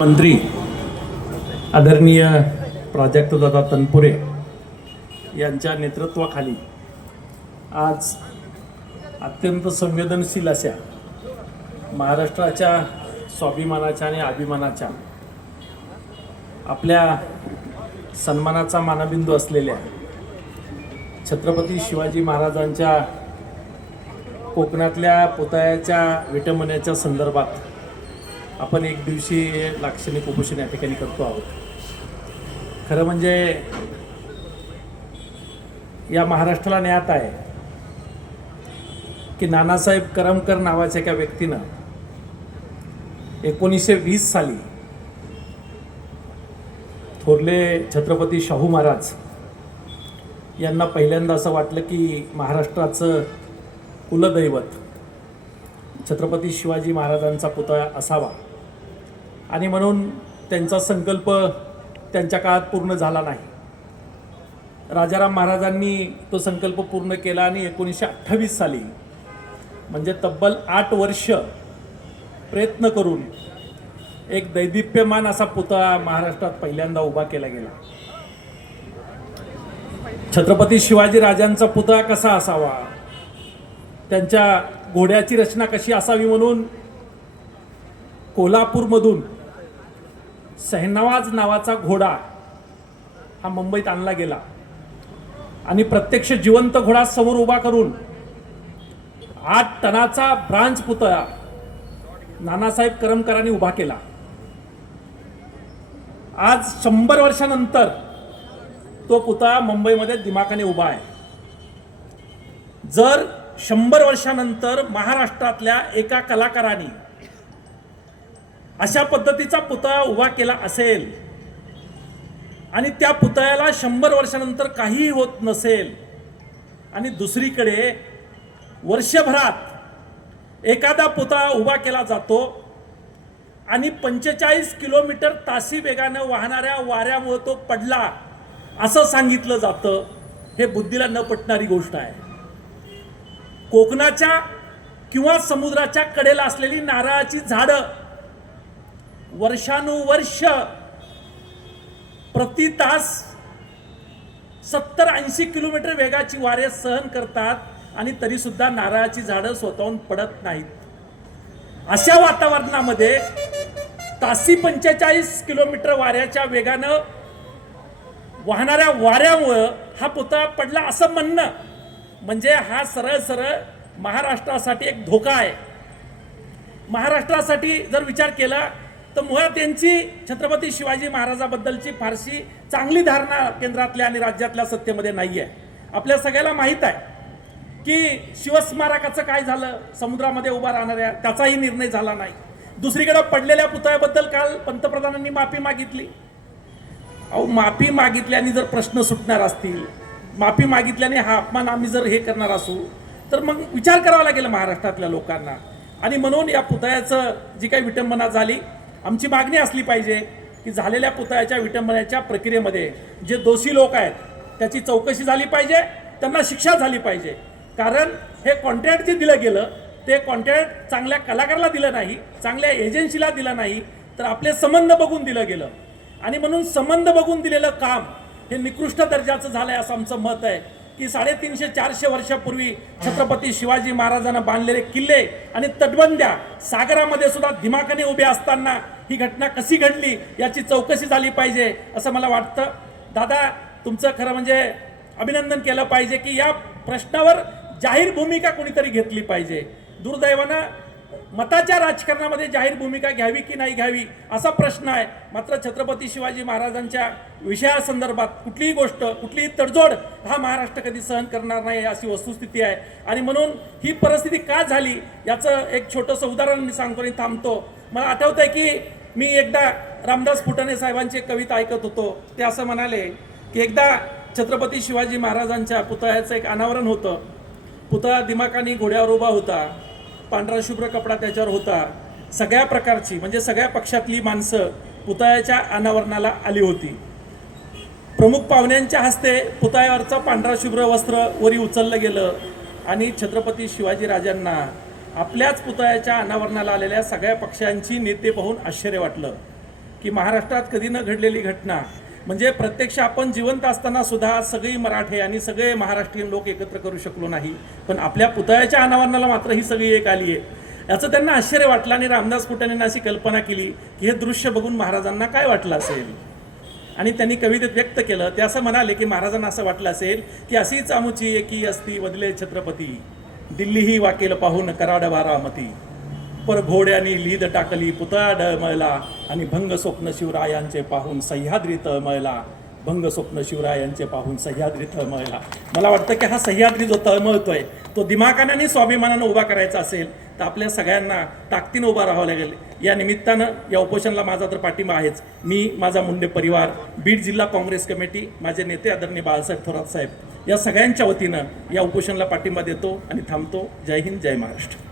मंत्री आदरणीय प्राजक्तदादा तनपुरे यांच्या नेतृत्वाखाली आज अत्यंत संवेदनशील अशा महाराष्ट्राच्या स्वाभिमानाच्या आणि अभिमानाच्या आपल्या सन्मानाचा मानबिंदू असलेल्या छत्रपती शिवाजी महाराजांच्या कोकणातल्या पुतळ्याच्या विटंबनेच्या संदर्भात आपण एक दिवशी लाक्षणिक उपोषण या ठिकाणी करतो आहोत. खरं म्हणजे या महाराष्ट्राला ज्ञात आहे की नानासाहेब करमकर नावाच्या एका व्यक्तीनं एकोणीसशे वीस साली थोरले छत्रपती शाहू महाराज यांना पहिल्यांदा असं वाटलं की महाराष्ट्राचं कुलदैवत छत्रपती शिवाजी महाराजांचा पुतळा असावा. आणि म्हणून त्यांचा संकल्प त्यांच्या काळात पूर्ण झाला नाही. राजाराम महाराजांनी तो संकल्प पूर्ण केला आणि एकोणीसशे अठ्ठावीस साली म्हणजे तब्बल आठ वर्ष प्रयत्न करून एक दैदिप्यमान असा पुतळा महाराष्ट्रात पहिल्यांदा उभा केला गेला. छत्रपती शिवाजी राजांचा पुतळा कसा असावा? त्यांच्या घोड्याची रचना कशी असावी म्हणून कोल्हापूरमधून सहनवाज नावाचा घोडा हा मुंबईत आणला गेला. आणि प्रत्यक्ष जिवंत घोडा समोर उभा करून आठ टनाचा ब्रांच पुतळा नानासाहेब करमकरांनी उभा केला. आज शंभर वर्षानंतर तो पुतळा मुंबईमध्ये दिमाखाने उभा आहे. जर शंभर वर्षानंतर महाराष्ट्रातल्या एका कलाकाराने अशा पद्धतीचा पुतळा उभा केला असेल आणि त्या पुतळ्याला शंभर वर्षानंतर काहीही होत नसेल आणि दुसरीकडे वर्षभरात एखादा पुतळा उभा केला जातो आणि पंचेचाळीस किलोमीटर तासी वेगानं वाहणाऱ्या वाऱ्यामुळे तो पडला असं सांगितलं जातं हे बुद्धीला न पटणारी गोष्ट आहे. कोकणाच्या किंवा समुद्राच्या कडेला असलेली नारळाची झाडं वर्षानुवर्ष प्रति तास सत्तर ऐंशी किलोमीटर वेगाची वारे सहन करतात आणि तरीसुद्धा नारळाची झाडं स्वतःहून पडत नाहीत. अशा वातावरणामध्ये तासी पंचेचाळीस किलोमीटर वाऱ्याच्या वेगानं वाहणाऱ्या वाऱ्यामुळं हा पुतळा पडला असं म्हणणं म्हणजे हा सरळ सरळ महाराष्ट्रासाठी एक धोका आहे. महाराष्ट्रासाठी जर विचार केला तर मुळात त्यांची छत्रपती शिवाजी महाराजाबद्दलची फारशी चांगली धारणा केंद्रातल्या आणि राज्यातल्या सत्तेमध्ये नाही आहे आपल्या सगळ्याला माहीत आहे की शिवस्मारकाचं काय झालं समुद्रामध्ये उभा राहणाऱ्या त्याचाही निर्णय झाला नाही. दुसरीकडे पडलेल्या पुतळ्याबद्दल काल पंतप्रधानांनी माफी मागितली. अहो माफी मागितल्याने जर प्रश्न सुटणार असतील माफी मागितल्याने हा अपमान आम्ही जर हे करणार असू तर मग विचार करावा लागेल महाराष्ट्रातल्या लोकांना. आणि म्हणून या पुतळ्याचं जी काही विटंबना झाली आमची मागणी असली पाहिजे की झालेल्या पुतळ्याच्या विटंबनेच्या प्रक्रियेमध्ये जे दोषी लोक आहेत त्याची चौकशी झाली पाहिजे त्यांना शिक्षा झाली पाहिजे. कारण हे कॉन्ट्रॅक्ट जे दिलं गेलं ते कॉन्ट्रॅक्ट चांगल्या कलाकाराला दिलं नाही चांगल्या एजन्सीला दिलं नाही तर आपले संबंध बघून दिलं गेलं. आणि म्हणून संबंध बघून दिलेलं काम हे निकृष्ट दर्जाचं झालं आहे असं आमचं मत आहे. की साडेतीनशे चारशे वर्षापूर्वी छत्रपती शिवाजी महाराजांना बांधलेले किल्ले आणि तटबंद्या सागरामध्ये सुद्धा दिमाखाने उभे असताना ही घटना कशी घडली याची चौकशी झाली पाहिजे असं मला वाटतं. दादा तुमचं खरं म्हणजे अभिनंदन केलं पाहिजे की या प्रश्नावर जाहीर भूमिका कोणीतरी घेतली पाहिजे. दुर्दैवानं मताच्या राजकारणामध्ये जाहीर भूमिका घ्यावी की नाही घ्यावी असा प्रश्न आहे. मात्र छत्रपती शिवाजी महाराजांच्या विषयासंदर्भात कुठलीही गोष्ट कुठलीही तडजोड हा महाराष्ट्र कधी सहन करणार नाही अशी वस्तुस्थिती आहे. आणि म्हणून ही परिस्थिती का झाली याचं एक छोटंसं उदाहरण मी सांगतो आणि थांबतो. मला आठवतं आहे की मी एकदा रामदास फुटाणे साहेबांची कविता ऐकत होतो. ते असं म्हणाले की एकदा छत्रपती शिवाजी महाराजांच्या पुतळ्याचं एक अनावरण होतं. पुतळा दिमाकाने घोड्यावर उभा होता. पांढरा शुभ्र कपडा त्याच्यावर होता. सगळ्या प्रकारची म्हणजे सगळ्या पक्षातली माणसं पुतळ्याच्या अनावरणाला आली होती. प्रमुख पाहुण्यांच्या हस्ते पुतळ्यावरचं पांढरा शुभ्र वस्त्र वरी उचललं गेलं आणि छत्रपती शिवाजी राजांना आपल्याच पुतळ्याच्या अनावरणाला आलेल्या सगळ्या पक्षांची नेते पाहून आश्चर्य वाटलं की महाराष्ट्रात कधी न घडलेली घटना म्हणजे प्रत्यक्ष आपण जिवंत असताना सुद्धा सगळी मराठे आणि सगळे महाराष्ट्रीयन लोक एकत्र करू शकलो नाही. पण आपल्या पुतळ्याच्या अनावरणाला मात्र ही सगळी एक आली आहे. याचं त्यांना आश्चर्य वाटलं आणि रामदास फुटाणेंना अशी कल्पना केली की हे दृश्य बघून महाराजांना काय वाटलं असेल? आणि त्यांनी कवितेत व्यक्त केलं ते असं म्हणाले की महाराजांना असं वाटलं असेल की अशीच आमुची एकी असती वदले छत्रपती. दिल्ली ही वाकेल पाहून कराड बारामती पर घोड्याने लीद टाकली पुतळा डळमळला. आणि भंग स्वप्न शिवरायांचे पाहून सह्याद्री तळमळला भंग स्वप्न शिवरायांचे पाहून सह्याद्री तळमळला मला वाटतं की हा सह्याद्री जो तळमळतोय तो दिमाखाने आणि स्वाभिमानानं उभा करायचा असेल तर आपल्या सगळ्यांना ताकदीनं उभा राहावं लागेल. या निमित्तानं या उपोषणाला माझा तर पाठिंबा आहेच. मी माझा मुंडे परिवार बीड जिल्हा काँग्रेस कमिटी माझे नेते आदरणीय बाळासाहेब थोरात साहेब या सगळ्यांच्या वतीनं या उपोषणाला पाठिंबा देतो आणि थांबतो. जय हिंद जय महाराष्ट्र.